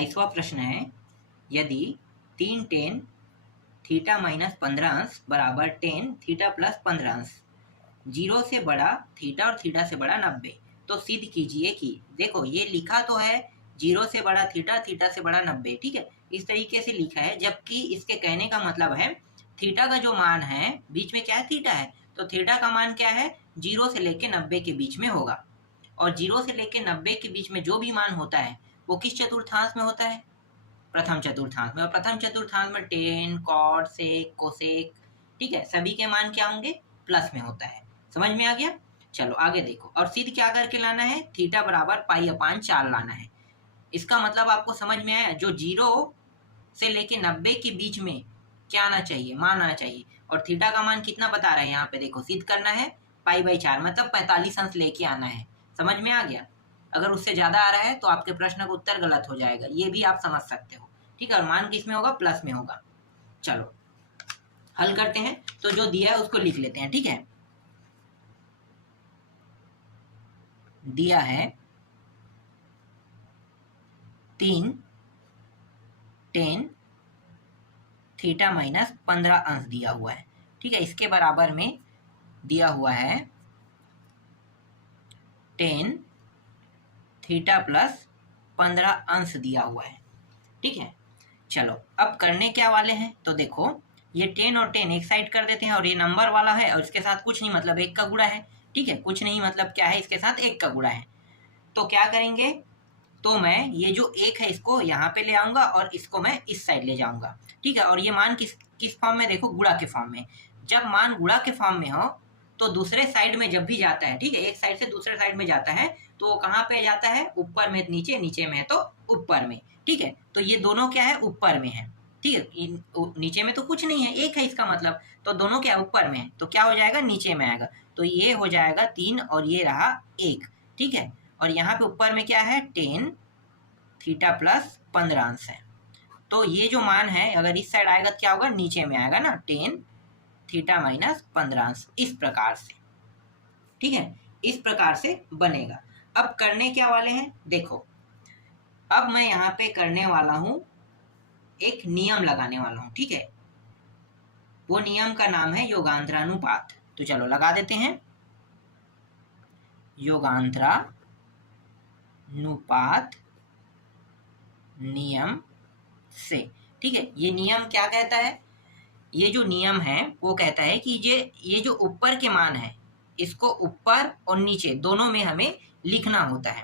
28वां प्रश्न है, यदि 3 tan थीटा माइनस 15 अंश बराबर tan थीटा प्लस 15 अंश 0 से बड़ा थीटा और थीटा से बड़ा 90, तो सिद्ध कीजिए कि, देखो ये लिखा तो है 0 से बड़ा थीटा, थीटा से बड़ा 90, ठीक है, इस तरीके से लिखा है, जबकि इसके कहने का मतलब है थीटा का जो मान है बीच में क्या है, थीटा है, तो थीटा का मान क्या है, 0 से लेके 90 के बीच में होगा, और 0 से लेके 90 के बीच में जो भी मान होता है वो किस चतुर्थांश में होता है, प्रथम चतुर्थांश में, और प्रथम चतुर्थांश में टेन, कॉट, सेक, कोसेक, ठीक है, सभी के मान क्या होंगे, प्लस में होता है। समझ में आ गया? चलो आगे देखो, और सिद्ध क्या करके लाना है, थीटा बराबर पाई अपान 4 लाना है। इसका मतलब आपको समझ में आया, जो 0 से लेके 90 के बीच में क्या आना चाहिए, मान आना चाहिए, और थीटा का मान कितना बता रहा है यहाँ पे, देखो सिद्ध करना है पाई/4, मतलब 45 अंश लेके आना है। समझ में आ गया? अगर उससे ज्यादा आ रहा है तो आपके प्रश्न का उत्तर गलत हो जाएगा, ये भी आप समझ सकते हो, ठीक है, और मान किस में होगा, प्लस में होगा। चलो हल करते हैं, तो जो दिया है उसको लिख लेते हैं, ठीक है। दिया है 3 tan थीटा माइनस 15 अंश दिया हुआ है, ठीक है, इसके बराबर में दिया हुआ है tan थीटा प्लस 15 अंश दिया हुआ है, ठीक है। चलो अब करने क्या वाले हैं, तो देखो ये 10 और 10 एक साइड कर देते हैं, और ये नंबर वाला है और इसके साथ कुछ नहीं, मतलब 1 का गुणा है, ठीक है, कुछ नहीं मतलब क्या है, इसके साथ 1 का गुणा है। तो क्या करेंगे, तो मैं ये जो 1 है इसको यहाँ पे ले आऊंगा और इसको मैं इस साइड ले जाऊंगा, ठीक है, और ये मान किस फॉर्म में, देखो गुणा के फॉर्म में। जब मान गुणा के फॉर्म में हो तो दूसरे साइड में जब भी जाता है, ठीक है, एक साइड से दूसरे साइड में जाता है तो वो कहाँ पे जाता है, ऊपर में नीचे, नीचे में है तो ऊपर में, ठीक है, तो ये दोनों क्या है, ऊपर में है, ठीक है, नीचे में तो कुछ नहीं है, 1 है इसका मतलब, तो दोनों क्या ऊपर में है, तो क्या हो जाएगा, नीचे में आएगा, तो ये हो जाएगा 3 और ये रहा 1, ठीक है, और यहाँ पे ऊपर में क्या है, tan थीटा प्लस 15 अंश है, तो ये जो मान है अगर इस साइड आएगा तो क्या होगा, नीचे में आएगा ना, tan थीटा माइनस 15 अंश, इस प्रकार से, ठीक है, इस प्रकार से बनेगा। अब करने क्या वाले हैं, देखो अब मैं यहाँ पे करने वाला हूं, एक नियम लगाने वाला हूं, ठीक है, वो नियम का नाम है योगांतरानुपात, तो चलो लगा देते हैं, योगांतरानुपात नियम से, ठीक है, ये नियम क्या कहता है, ये जो नियम है वो कहता है कि ये जो ऊपर के मान है इसको ऊपर और नीचे दोनों में हमें लिखना होता है,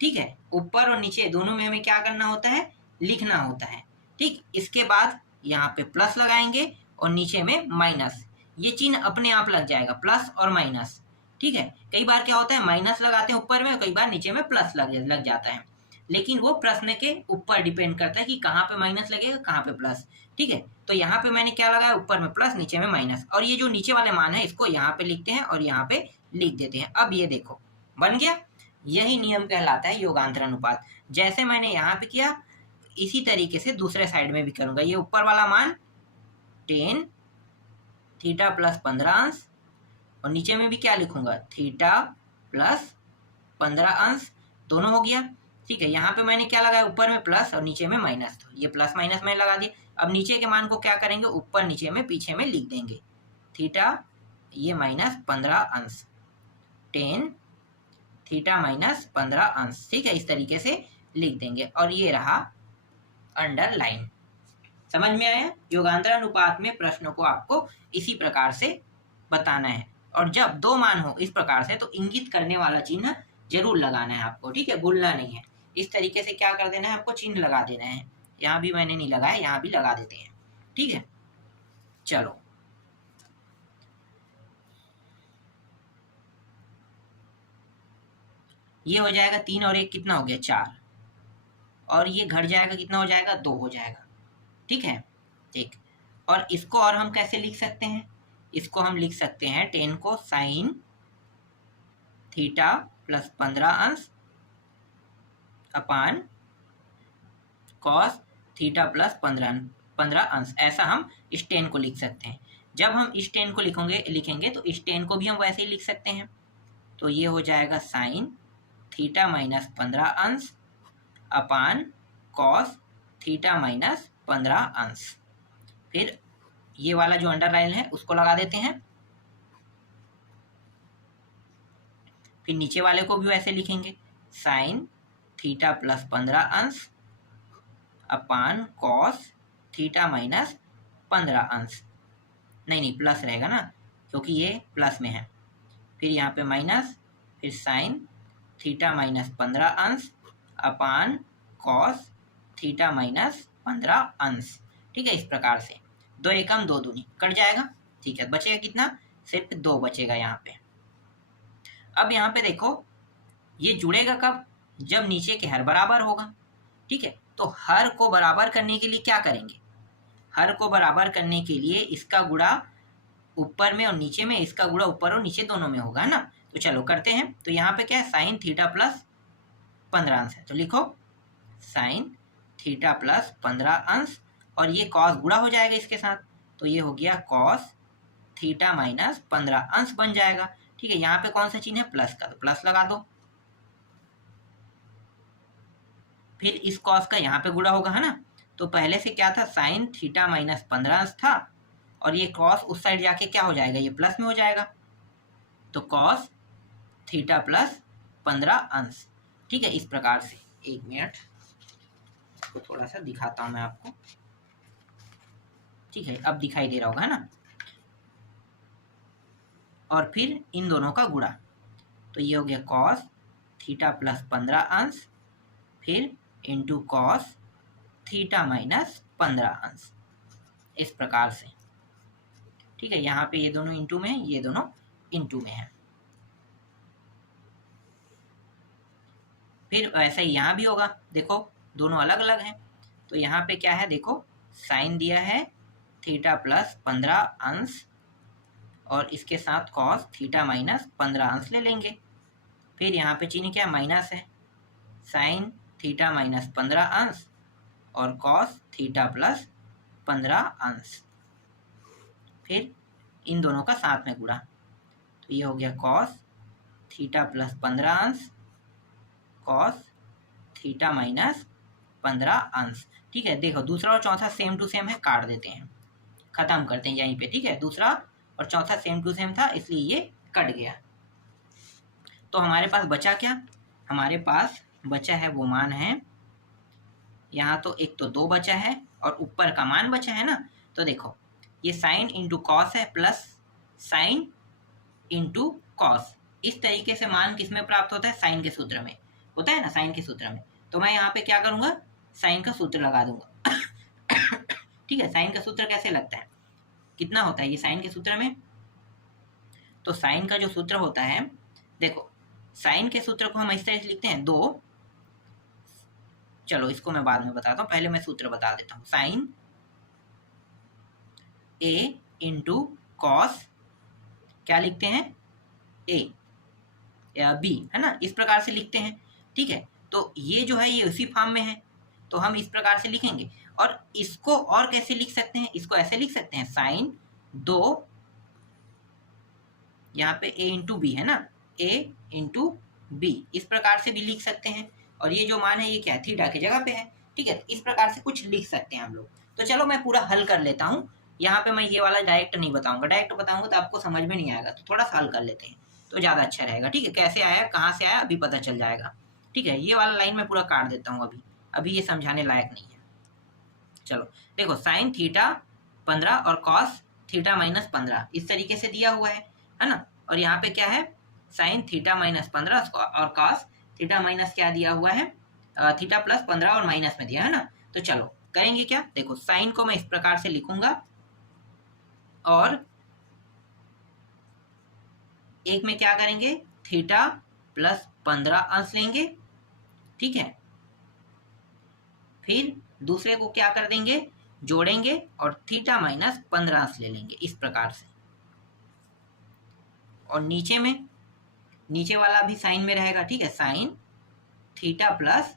ठीक है, ऊपर और नीचे दोनों में हमें क्या करना होता है, लिखना होता है, ठीक, इसके बाद यहाँ पे प्लस लगाएंगे और नीचे में माइनस, ये चिन्ह अपने आप लग जाएगा, प्लस और माइनस, ठीक है, कई बार क्या होता है माइनस लगाते हैं ऊपर में और कई बार नीचे में प्लस लग जाता है, लेकिन वो प्रश्न के ऊपर डिपेंड करता है कि कहाँ पे माइनस लगेगा कहाँ पे प्लस, ठीक है, तो यहाँ पे मैंने क्या लगाया, ऊपर में प्लस नीचे में माइनस, और ये जो नीचे वाले मान है इसको यहाँ पे लिखते हैं और यहाँ पे लिख देते हैं। अब ये देखो बन गया, यही नियम कहलाता है योगांतरानुपात। जैसे मैंने यहाँ पे किया इसी तरीके से दूसरे साइड में भी करूंगा, ये ऊपर वाला मान tan थीटा प्लस 15 अंश और नीचे में भी क्या लिखूंगा, थीटा प्लस 15 अंश, दोनों हो गया, ठीक है, यहाँ पे मैंने क्या लगाया, ऊपर में प्लस और नीचे में माइनस, तो ये प्लस माइनस मैंने लगा दिया। अब नीचे के मान को क्या करेंगे, ऊपर नीचे में पीछे में लिख देंगे, थीटा ये माइनस 15 अंश, tan थीटा माइनस 15 अंश, ठीक है, इस तरीके से लिख देंगे, और ये रहा अंडरलाइन। समझ में आया? योगांतरानुपात में प्रश्नों को आपको इसी प्रकार से बताना है, और जब दो मान हो इस प्रकार से तो इंगित करने वाला चिन्ह जरूर लगाना है आपको, ठीक है, भूलना नहीं है, इस तरीके से क्या कर देना है, आपको चिन्ह लगा देना है, यहाँ भी मैंने नहीं लगाया, यहाँ भी लगा देते हैं, ठीक है। चलो ये हो जाएगा 3 और 1 कितना हो गया, 4, और ये घट जाएगा कितना हो जाएगा, 2 हो जाएगा, ठीक है, ठीक, और इसको और हम कैसे लिख सकते हैं, इसको हम लिख सकते हैं tan को साइन थीटा प्लस 15 अंश अपान कॉस थीटा प्लस 15 अंश, ऐसा हम इस tan को लिख सकते हैं। जब हम इस tan को लिखेंगे तो इस tan को भी हम वैसे ही लिख सकते हैं, तो ये हो जाएगा साइन थीटा माइनस 15 अंश अपान कॉस थीटा माइनस 15 अंश। फिर ये वाला जो अंडरलाइन है उसको लगा देते हैं, फिर नीचे वाले को भी वैसे लिखेंगे, साइन थीटा प्लस 15 अंश अपान कॉस थीटा माइनस 15 अंश। नहीं प्लस रहेगा ना, क्योंकि ये प्लस में है। फिर यहाँ पे माइनस, फिर साइन थीटा माइनस 15 अंश अपान कॉस थीटा माइनस 15 अंश। ठीक है, इस प्रकार से 2 एकम 2 दूनी कट जाएगा। ठीक है, बचेगा कितना, सिर्फ 2 बचेगा यहाँ पे। अब यहाँ पे देखो ये जुड़ेगा कब, जब नीचे के हर बराबर होगा। ठीक है, तो हर को बराबर करने के लिए क्या करेंगे, हर को बराबर करने के लिए इसका गुणा ऊपर में और नीचे में, इसका गुणा ऊपर और नीचे दोनों में होगा ना। तो चलो करते हैं। तो यहाँ पे क्या है, साइन थीटा प्लस 15 अंश है, तो लिखो साइन थीटा प्लस 15 अंश, और ये कॉस गुणा हो जाएगा इसके साथ, तो ये हो गया कॉस थीटा माइनस 15 अंश बन जाएगा। ठीक है, यहाँ पे कौन सा चिन्ह है, प्लस का, तो प्लस लगा दो। फिर इस कॉस का यहाँ पे गुणा होगा, है ना। तो पहले से क्या था, साइन थीटा माइनस 15 अंश था, और ये कॉस उस साइड जाके क्या हो जाएगा, ये प्लस में हो जाएगा, तो कॉस थीटा प्लस 15 अंश। ठीक है, इस प्रकार से। एक मिनट, इसको थोड़ा सा दिखाता हूं मैं आपको। ठीक है, अब दिखाई दे रहा होगा, है ना। और फिर इन दोनों का गुणा, तो ये हो गया कॉस थीटा प्लस 15 अंश, फिर इंटू कॉस थीटा माइनस 15 अंश, इस प्रकार से। ठीक है, यहाँ पे ये दोनों इंटू में है, ये दोनों इंटू में है। फिर वैसे ही यहाँ भी होगा, देखो दोनों अलग अलग हैं। तो यहाँ पे क्या है, देखो साइन दिया है थीटा प्लस 15 अंश, और इसके साथ कॉस थीटा माइनस 15 अंश ले लेंगे। फिर यहाँ पे चिन्ह क्या, माइनस है, साइन थीटा माइनस 15 अंश और कॉस थीटा प्लस 15 अंश। फिर इन दोनों का साथ में गुणा, तो ये हो गया कॉस थीटा प्लस 15 अंश कॉस थीटा माइनस 15 अंश। ठीक है, देखो दूसरा और चौथा सेम टू सेम है, काट देते हैं, खत्म करते हैं यहीं पे। ठीक है, दूसरा और चौथा सेम टू सेम था, इसलिए ये कट गया। तो हमारे पास बचा क्या, हमारे पास बचा है वो मान है, यहाँ तो एक तो 2 बचा है और ऊपर का मान बचा है ना। तो देखो ये साइन इंटू कॉस है, प्लस साइन इंटू कॉस। इस तरीके से मान किस में प्राप्त होता है, साइन के सूत्र में होता है ना, साइन के सूत्र में। तो मैं यहाँ पे क्या करूँगा, साइन का सूत्र लगा दूंगा। ठीक है, साइन का सूत्र कैसे लगता है, कितना होता है ये साइन के सूत्र में। तो साइन का जो सूत्र होता है, देखो साइन के सूत्र को हम इस तरह से लिखते हैं 2, चलो इसको मैं बाद में बताता हूँ, पहले मैं सूत्र बता देता हूँ। साइन ए इंटू कॉस, क्या लिखते हैं, ए या बी, है ना, इस प्रकार से लिखते हैं। ठीक है, तो ये जो है ये उसी फॉर्म में है, तो हम इस प्रकार से लिखेंगे। और इसको और कैसे लिख सकते हैं, इसको ऐसे लिख सकते हैं, साइन 2, यहाँ पे ए इंटू बी है ना, ए इंटू बी, इस प्रकार से भी लिख सकते हैं। और ये जो मान है ये क्या है, थीटा की जगह पे है। ठीक है, इस प्रकार से कुछ लिख सकते हैं हम लोग। तो चलो मैं पूरा हल कर लेता हूँ। यहाँ पे मैं ये वाला डायरेक्ट नहीं बताऊंगा, डायरेक्ट बताऊंगा तो आपको समझ में नहीं आएगा, तो थोड़ा सा हल कर लेते हैं तो ज़्यादा अच्छा रहेगा। ठीक है, कैसे आया कहाँ से आया अभी पता चल जाएगा। ठीक है, ये वाला लाइन मैं पूरा काट देता हूँ, अभी ये समझाने लायक नहीं है। चलो देखो, साइन थीटा 15 और कॉस थीटा माइनस 15 इस तरीके से दिया हुआ है ना। और यहाँ पे क्या है, साइन थीटा माइनस 15 और कॉस थीटा माइनस क्या दिया हुआ है, थीटा प्लस 15 और माइनस में दिया है ना। तो चलो करेंगे क्या, देखो साइन को मैं इस प्रकार से लिखूंगा, और एक में क्या करेंगे, थीटा प्लस 15 अंश लेंगे। ठीक है, फिर दूसरे को क्या कर देंगे, जोड़ेंगे और थीटा माइनस 15 अंश ले लेंगे, इस प्रकार से। और नीचे में, नीचे वाला भी साइन में रहेगा। ठीक है, साइन थीटा प्लस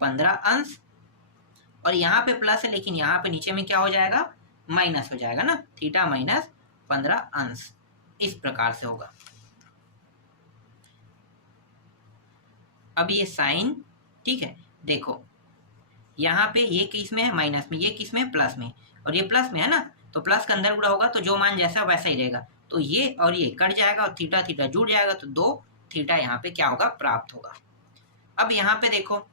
15 अंश, और यहाँ पे प्लस है लेकिन यहाँ पे नीचे में क्या हो जाएगा, माइनस हो जाएगा ना, थीटा माइनस 15 अंश, इस प्रकार से होगा। अब ये साइन, ठीक है, देखो यहाँ पे ये किस में है, माइनस में, ये किस में है, प्लस में, और ये प्लस में है ना, तो प्लस का अंदर गुणा होगा तो जो मान जैसा वैसा ही रहेगा, तो ये और ये कट जाएगा और थीटा थीटा जुड़ जाएगा, तो 2 थीटा यहाँ पे क्या होगा, प्राप्त होगा। अब यहाँ पे देखो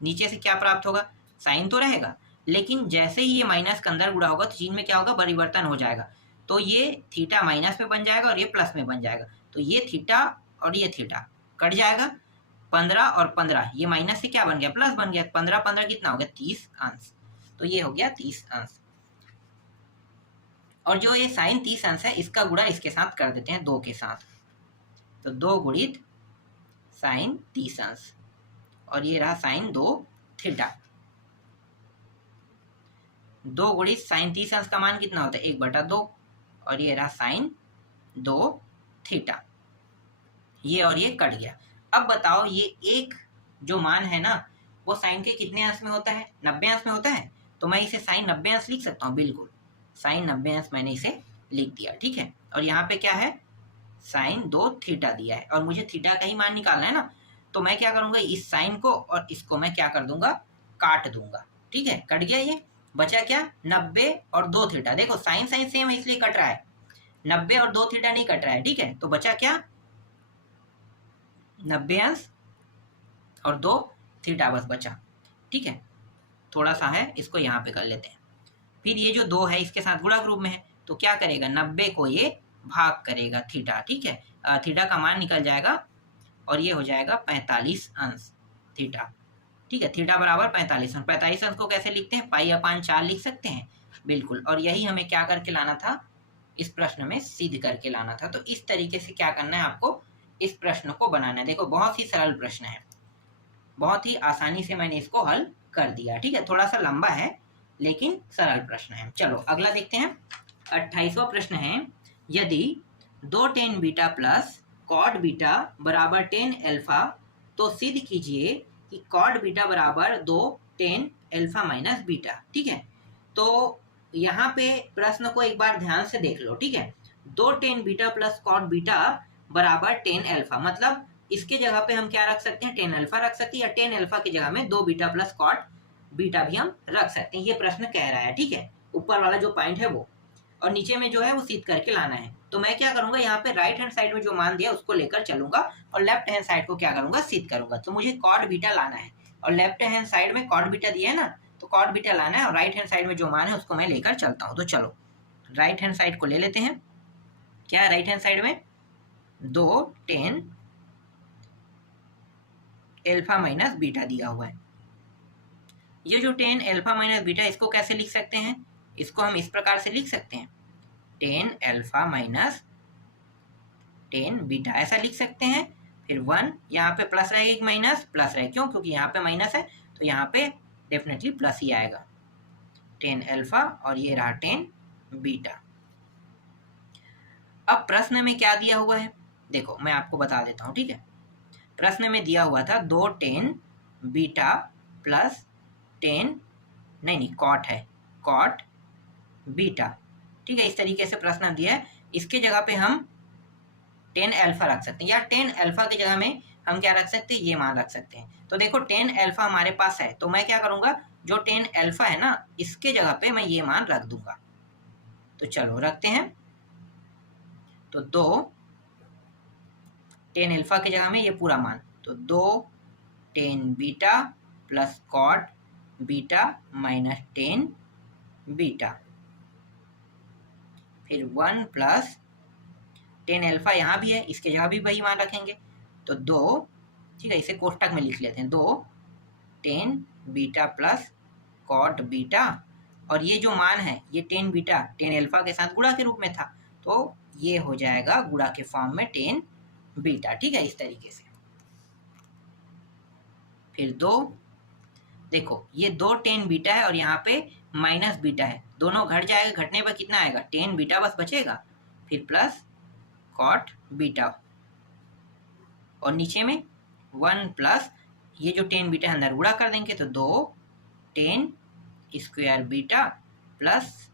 नीचे से क्या प्राप्त होगा, साइन तो रहेगा, लेकिन जैसे ही ये माइनस के अंदर गुणा होगा तो चिन्ह में क्या होगा, परिवर्तन हो जाएगा, तो ये थीटा माइनस में बन जाएगा और ये प्लस में बन जाएगा, तो ये थीटा और ये थीटा कट जाएगा, 15 और 15 ये माइनस से क्या बन गया, प्लस बन गया, 15 15 कितना हो गया, 30 अंश, तो ये हो गया 30 अंश। और जो ये साइन 30 अंश है इसका गुणा इसके साथ कर देते हैं 2 के साथ, तो 2 गुणित साइन 30 अंश, और ये रहा साइन 2 थीटा। 2 गुणित साइन 30 अंश का मान कितना होता है, 1/2, और ये रहा साइन 2 थीटा, ये और ये कट गया। अब बताओ ये एक जो मान है ना वो साइन के कितने अंश में होता है, 90 अंश में होता है, तो मैं इसे साइन 90 अंश लिख सकता हूँ, बिल्कुल साइन 90 अंश मैंने इसे लिख दिया, ठीक है। और यहाँ पे क्या है, साइन 2 थीटा दिया है और मुझे थीटा का ही मान निकालना है ना, तो मैं क्या करूँगा, इस साइन को और इसको मैं क्या कर दूंगा, काट दूंगा, ठीक है, कट गया, ये बचा क्या, 90 और 2 थीटा, देखो साइन साइन सेम है इसलिए कट रहा है, 90 और 2 थीटा नहीं कट रहा है, ठीक है, तो बचा क्या, 90 अंश और 2 थीटा बस बचा, ठीक है। थोड़ा सा है इसको यहाँ पे कर लेते हैं, फिर ये जो 2 है इसके साथ गुणा के रूप में है, तो क्या करेगा, 90 को ये भाग करेगा थीटा, ठीक है, थीटा का मान निकल जाएगा और ये हो जाएगा 45 अंश थीटा, ठीक है, थीटा बराबर 45 अंश। 45 अंश को कैसे लिखते हैं, पाई/4 लिख सकते हैं, बिल्कुल, और यही हमें क्या करके लाना था, इस प्रश्न में सिद्ध करके लाना था। तो इस तरीके से क्या करना है आपको, इस प्रश्न को बनाना है। देखो बहुत ही सरल प्रश्न है, बहुत ही आसानी से मैंने इसको हल कर दिया, ठीक है, थोड़ा सा लंबा है लेकिन सरल प्रश्न है। चलो अगला देखते हैं, 28वां प्रश्न है, यदि 2 tan beta plus cot beta बराबर 10 अल्फा, तो सिद्ध कीजिए कि कॉट बीटा बराबर 2 tan अल्फा माइनस बीटा, ठीक है। तो यहाँ पे प्रश्न को एक बार ध्यान से देख लो, ठीक है, 2 tan beta plus cot beta बराबर 10 अल्फा, मतलब इसके जगह पे हम क्या रख सकते हैं, 10 अल्फा रख सकते हैं, या 10 अल्फा की जगह में 2 बीटा प्लस कॉट बीटा भी हम रख सकते हैं, ये प्रश्न कह रहा है, ठीक है, ऊपर वाला जो पॉइंट है वो, और नीचे में जो है वो सिद्ध करके लाना है। तो मैं क्या करूंगा, यहाँ पे राइट हैंड साइड में जो मान दिया उसको लेकर चलूंगा और लेफ्ट हैंड साइड को क्या करूंगा, सिद्ध करूंगा। तो मुझे कॉट बीटा लाना है और लेफ्ट हैंड साइड में कॉट बीटा दिया है ना, तो कॉट बीटा लाना है और राइट हैंड साइड में जो मान है उसको मैं लेकर चलता हूँ। तो चलो राइट हैंड साइड को ले लेते हैं, क्या है राइट हैंड साइड में, 2 tan अल्फा माइनस बीटा दिया हुआ है। ये जो 10 अल्फा माइनस बीटा इसको कैसे लिख सकते हैं, इसको हम इस प्रकार से लिख सकते हैं, 10 अल्फा माइनस 10 बीटा, ऐसा लिख सकते हैं। फिर 1 यहाँ पे प्लस रहेगा कि माइनस, प्लस रहेगा, क्यों, क्योंकि यहाँ पे माइनस है तो यहाँ पे डेफिनेटली प्लस ही आएगा, 10 अल्फा और ये रहा 10 बीटा। अब प्रश्न में क्या दिया हुआ है, देखो मैं आपको बता देता हूँ, ठीक है, प्रश्न में दिया हुआ था 2 tan बीटा प्लस 10 नहीं कॉट है, कॉट बीटा, ठीक है, इस तरीके से प्रश्न दिया है। इसके जगह पे हम 10 अल्फा रख सकते हैं, या 10 अल्फा की जगह में हम क्या रख सकते हैं, ये मान रख सकते हैं। तो देखो 10 अल्फा हमारे पास है, तो मैं क्या करूंगा, जो 10 अल्फा है ना इसके जगह पे मैं ये मान रख दूंगा। तो चलो रखते हैं, तो 2 10 अल्फा की जगह में ये पूरा मान, तो 2 tan beta plus cot beta minus 10 beta, फिर 1 प्लस 10 अल्फा यहाँ भी है, इसके जगह भी वही मान रखेंगे, तो 2, ठीक है, इसे कोष्टक में लिख लेते हैं, 2 tan beta plus cot beta, और ये जो मान है ये 10 बीटा 10 अल्फा के साथ गुणा के रूप में था, तो ये हो जाएगा गुणा के फॉर्म में 10 बीटा, ठीक है, इस तरीके से। फिर 2, देखो ये 2 tan बीटा है और यहाँ पे माइनस बीटा है, दोनों घट जाएगा, घटने पर कितना आएगा, 10 बीटा बस बचेगा, फिर प्लस कॉट बीटा, और नीचे में 1 प्लस ये जो 10 बीटा अंदर गुणा कर देंगे, तो 2 tan square beta plus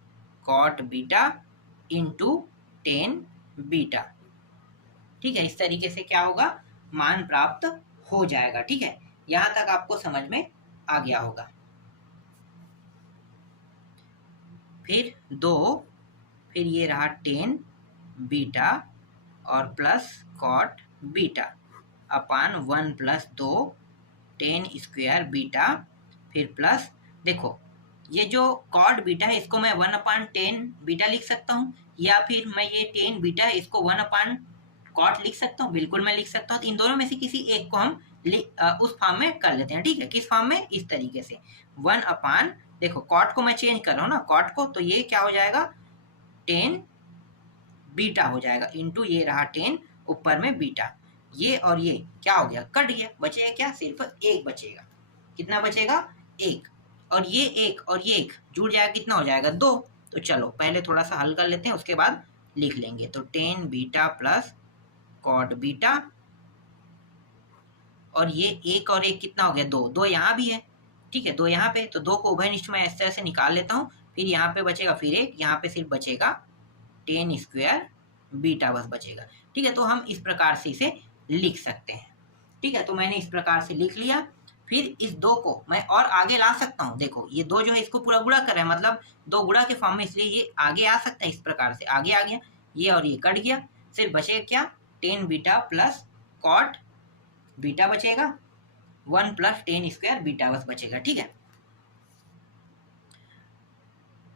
cot beta into 10 beta, ठीक है, इस तरीके से क्या होगा, मान प्राप्त हो जाएगा, ठीक है, यहाँ तक आपको समझ में आ गया होगा। फिर 2, फिर ये रहा 10 बीटा और plus cot beta upon 1 plus 2 10 square beta, फिर प्लस देखो ये जो कॉट बीटा है इसको मैं 1 अपान 10 बीटा लिख सकता हूँ, या फिर मैं ये 10 बीटा है इसको 1 अपान कॉट लिख सकता हूँ। बिल्कुल मैं लिख सकता हूँ। तो इन दोनों में से किसी एक को हम उस फॉर्म में कर लेते हैं। ठीक है, किस फॉर्म में? इस तरीके से 1 अपान, देखो कॉट को मैं चेंज कर रहा हूँ ना कॉट को, तो ये क्या हो जाएगा 10 बीटा हो जाएगा इंटू ये रहा 10 ऊपर में बीटा। ये और ये क्या हो गया, कट गया, बचेगा क्या, सिर्फ 1 बचेगा। कितना बचेगा? 1। और ये 1 और ये 1 जुड़ जाएगा, कितना हो जाएगा 2। तो चलो पहले थोड़ा सा हल कर लेते हैं, उसके बाद लिख लेंगे। तो 10 बीटा प्लस कॉट बीटा, और ये 1 और 1 कितना हो गया 2, 2 यहाँ भी है। ठीक है, 2 यहाँ पे, तो 2 को उभयनिष्ठ में इस तरह से निकाल लेता हूँ। फिर यहाँ पे बचेगा फिर 1, यहाँ पे सिर्फ बचेगा 10 स्क्वायर बीटा बस बचेगा। ठीक है, तो हम इस प्रकार से इसे लिख सकते हैं। ठीक है, तो मैंने इस प्रकार से लिख लिया। फिर इस 2 को मैं और आगे ला सकता हूँ। देखो ये 2 जो है इसको पूरा गुणा कर रहा है, मतलब 2 गुणा के फॉर्म में, इसलिए ये आगे आ सकता है। इस प्रकार से आगे आ गया, ये और ये कट गया। सिर्फ बचेगा क्या, 10 बीटा प्लस कॉट बीटा बचेगा, 1 प्लस 10 स्क्वायर बीटा बस बचेगा। ठीक है,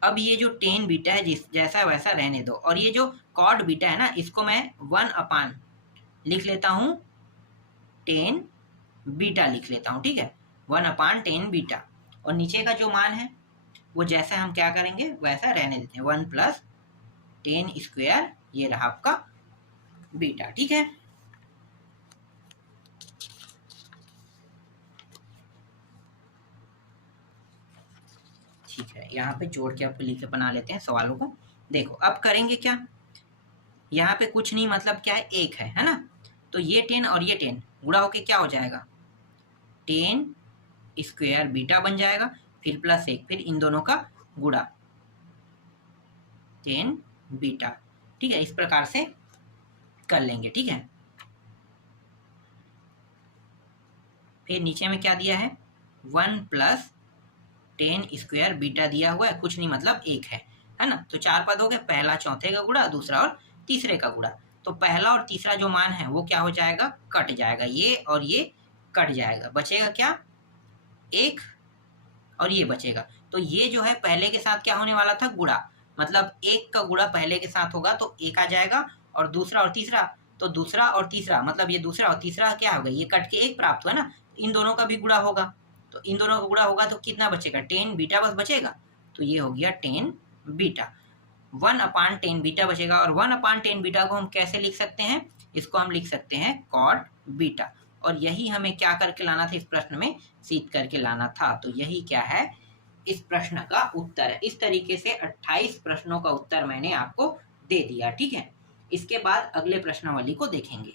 अब ये जो 10 बीटा है जैसा वैसा रहने दो, और ये जो कॉट बीटा है ना इसको मैं 1 अपान लिख लेता हूँ 10 बीटा लिख लेता हूँ। ठीक है, 1 अपान 10 बीटा, और नीचे का जो मान है वो जैसा हम क्या करेंगे वैसा रहने देते हैं, 1 प्लस 10 स्क्वायर ये रहा आपका बीटा। ठीक है, ठीक है, यहाँ पे जोड़ के आपको लिख के बना लेते हैं सवालों को। देखो अब करेंगे क्या, यहाँ पे कुछ नहीं, मतलब क्या है 1 है ना, तो ये 10 और ये 10 गुणा होके क्या हो जाएगा 10 स्क्वायर बीटा बन जाएगा, फिर प्लस 1, फिर इन दोनों का गुणा 10 बीटा। ठीक है, इस प्रकार से कर लेंगे। ठीक है, फिर नीचे में क्या दिया है 1 प्लस 10 स्क्वायर बीटा दिया हुआ है, कुछ नहीं मतलब 1 है ना। तो 4 पद हो गए, पहला चौथे का गुणा, दूसरा और तीसरे का गुणा। तो पहला और तीसरा जो मान है वो क्या हो जाएगा, कट जाएगा, ये और ये कट जाएगा, बचेगा क्या 1 और ये बचेगा। तो ये जो है पहले के साथ क्या होने वाला था गुणा, मतलब 1 का गुणा पहले के साथ होगा तो 1 आ जाएगा, और दूसरा और तीसरा तो दूसरा और तीसरा, मतलब ये दूसरा और तीसरा क्या होगा, ये कट के 1 प्राप्त हुआ ना, इन दोनों का भी गुणा होगा। तो इन दोनों का गुणा होगा तो कितना बचेगा 10 बीटा बस बचेगा। तो ये हो गया 10 बीटा, 1 अपान 10 बीटा बचेगा। और 1 अपान 10 बीटा को हम कैसे लिख सकते हैं, इसको हम लिख सकते हैं कॉट बीटा, और यही हमें क्या करके लाना था इस प्रश्न में, सीध करके लाना था। तो यही क्या है इस प्रश्न का उत्तर है। इस तरीके से 28 प्रश्नों का उत्तर मैंने आपको दे दिया। ठीक है, इसके बाद अगले प्रश्नावली को देखेंगे।